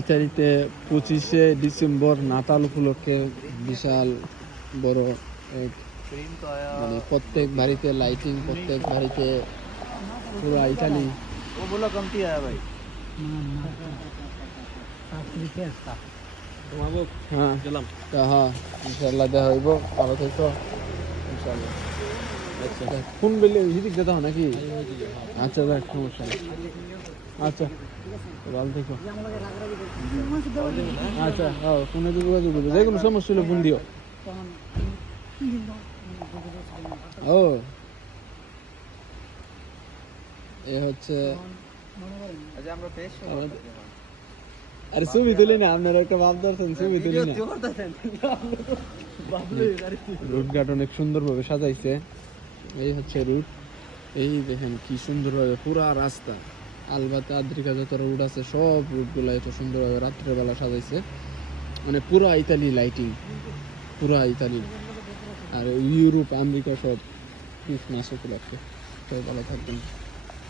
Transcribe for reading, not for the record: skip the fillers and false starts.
ইতালিতে 25শে ডিসেম্বর নাতাল উপলক্ষে বিশাল বড় এক মানে প্রত্যেক বাড়িতে লাইটিং, প্রত্যেক বাড়িতে পুরো ইতালি। হ্যাঁ গেলাম, হ্যাঁ ইনশাল্লাহ দেখা হইব, ভালো থেকো ইনশাল্লাহ। আচ্ছা ফোন বললে হিদিক যেতে হয় নাকি? আচ্ছা দেখ সমস্যা নেই, আচ্ছা ভালো থেকো। আচ্ছা হ্যাঁ ফোনে যোগাযোগ করবে, যে কোনো সমস্যা হলে ফোন দিও। ও এ হচ্ছে আরে ছবি তুলি না, আপনার একটা ভাব দর্শন, ছবি তুলি না। রুট ঘাট অনেক সুন্দরভাবে সাজাইছে, এই হচ্ছে রুট। এই দেখেন কি সুন্দরভাবে পুরা রাস্তা আলবাতে আদ্রিকা যত রুট আছে সব রুটগুলো এত সুন্দরভাবে রাত্রেবেলা সাজাইছে, মানে পুরা ইতালি লাইটিং, পুরা ইতালি। আর ইউরোপ আমেরিকা সব ক্রিসমাস উপলক্ষে। সবাই ভালো থাকবেন।